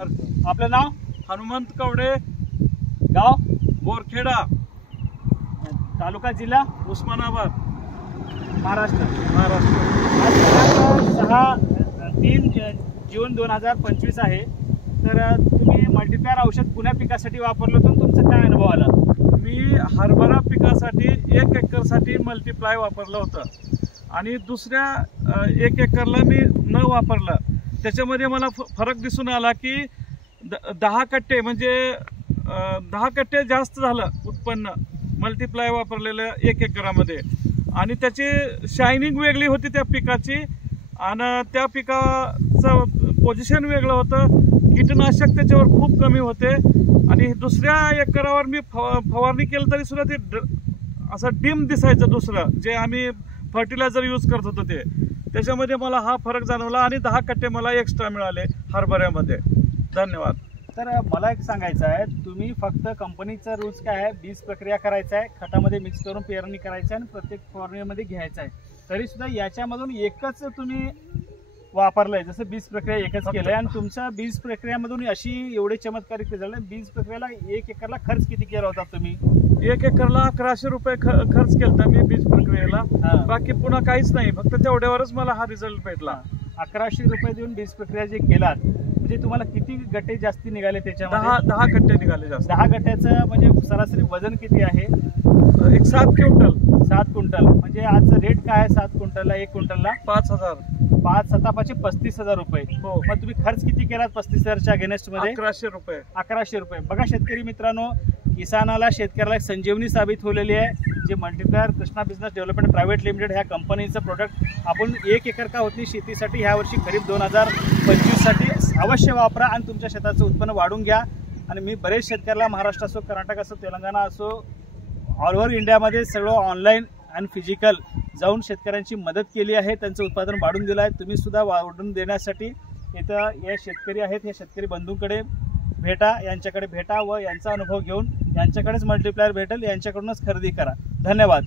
आपलं नाव? हनुमंत कवडे, गाव? बोरखेडा, तालुका, जिल्हा? उस्मानाबाद, महाराष्ट्र. महाराष्ट्र. आज 3 जून 2025 आहे. तर तुम्ही मल्टीप्लायर औषध पुण्या पिकासाठी वापरलं होतं, तुमचा काय अनुभव आला? मी हरभरा पिकासाठी 1 एकरसाठी मल्टीप्लाय वापरलं होतं आणि दुसऱ्या 1 एकरला मी न वापरलं. त्याच्यामध्ये मला फरक दिसून आला की 10 कट्टे म्हणजे 10 कट्टे जास्त झालं उत्पन्न मल्टीप्लाय वापरलेलं 1 एकरामध्ये. आणि त्याची शायनिंग वेगळी होती त्या पिकाची आणि त्या पिकाचं पोझिशन वेगळं होतं. कीटनाशक त्याच्यावर खूप कमी होते आणि दुसऱ्या एकरावर मी फवारणी केलं तरी सुद्धा ते असं डिम दिसायचं. दुसरं जे आम्ही फर्टिलायझर यूज करत होतो ते त्याच्यामध्ये मला हा फरक जाणवला आणि 10 कट्टे मला एक्स्ट्रा मिळाले हरभऱ्यामध्ये. धन्यवाद. तर मला एक सांगायचं आहे, तुम्ही फक्त कंपनीचा रूल्स काय आहे, बीज प्रक्रिया करायचं आहे, खतामध्ये मिक्स करून पेरणी करायचं आहे आणि प्रत्येक फवारणीमध्ये घ्यायचं आहे. तरी सुद्धा याच्यामधून एकच तुम्ही वापरलंय, जसं बीज प्रक्रिया एकच केलंय आणि तुमच्या बीज प्रक्रियामधून अशी एवढे चमत्कारिक रिझल्ट आहे. बीज प्रक्रियाला 1 एकरला खर्च किती केला होता तुम्ही? 1 एकरला 1100 रुपये खर्च केला मी बीज प्रक्रियेला. बाकी पुन्हा काहीच नाही, फक्त तेवढ्यावरच मला हा रिझल्ट भेटला. 1100 रुपये देऊन बीज प्रक्रिया जे केलात, म्हणजे तुम्हाला किती गट्टे जास्ती निघाले त्याच्यामध्ये? 10 गट्टे निघाले जास्त. 10 गट्ट्याचं म्हणजे सरासरी वजन किती आहे? एक 7 क्विंटल. 7 क्विंटल म्हणजे आज रेट काय आहे 7 क्विंटलला? 1 क्विंटलला 5000. 5×7 = 35,000 रुपये. हो. मग तुम्ही खर्च किती केलात 35,000च्या अगेन्स्ट मध्ये? 1100 रुपये. 1100 रुपये. बघा शेतकरी मित्रांनो, किसानाला शेतकऱ्याला एक संजीवनी साबित होलेली आहे. जे multiplier Krishna business development private limited ह्या कंपनीचं प्रोडक्ट आपण 1 एकर का होत नाही शेतीसाठी ह्या वर्षी खरीप 2025 साठी अवश्य वापरा आणि तुमच्या शेताचं उत्पन्न वाढून घ्या. आणि मी बरेच शेतकऱ्याला महाराष्ट्र असो, कर्नाटक असो, तेलंगणा असो, ऑल ओव्हर इंडियामध्ये सगळं ऑनलाईन आणि फिजिकल जाऊन शेतकऱ्यांची मदत केली आहे, त्यांचं उत्पादन वाढून दिलं आहे. तुम्ही सुद्धा वाढून देण्यासाठी इथं हे शेतकरी आहेत, हे शेतकरी बंधूंकडे भेटा, यांच्याकडे भेटा व यांचा अनुभव घेऊन यांच्याकडेच मल्टीप्लायर भेटेल, यांच्याकडूनच खरेदी करा. धन्यवाद.